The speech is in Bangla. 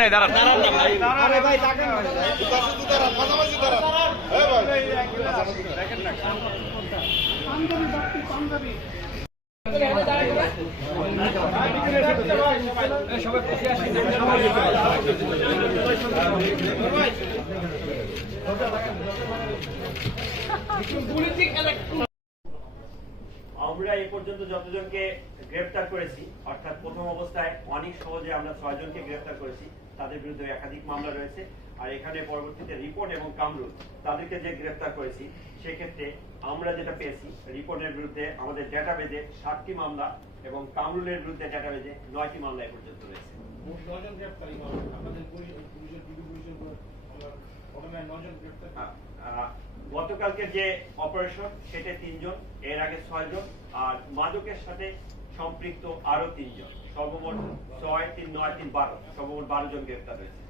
নাই আমরা এ পর্যন্ত যতজনকে গ্রেফতার করেছি অর্থাৎ প্রথম অবস্থায় অনেক সহজে আমরা ছয়জনকে গ্রেফতার করেছি তাদের বিরুদ্ধে একাধিক মামলা রয়েছে। আর এখানে পরবর্তীতে রিপোর্ট এবং কামরুল তাদেরকে যে গ্রেফতার করেছি সেক্ষেত্রে আমরা যেটা পেয়েছি রিপোর্টের বিরুদ্ধে আমাদের ডেটাবেজে সাতটি মামলা এবং কামরুলের বিরুদ্ধে ডেটাবেজে নয়টি মামলা এ পর্যন্ত রয়েছে। গ্রেপ্তারি গতকালকে যে অপারেশন সেটা তিনজন, এর আগে ছয়জন, আর মাদকের সাথে সম্পৃক্ত আরও তিনজন। সর্বমোট ছয় তিন, নয় তিন, বারো। সর্বমোট বারো জন গ্রেপ্তার হয়েছে।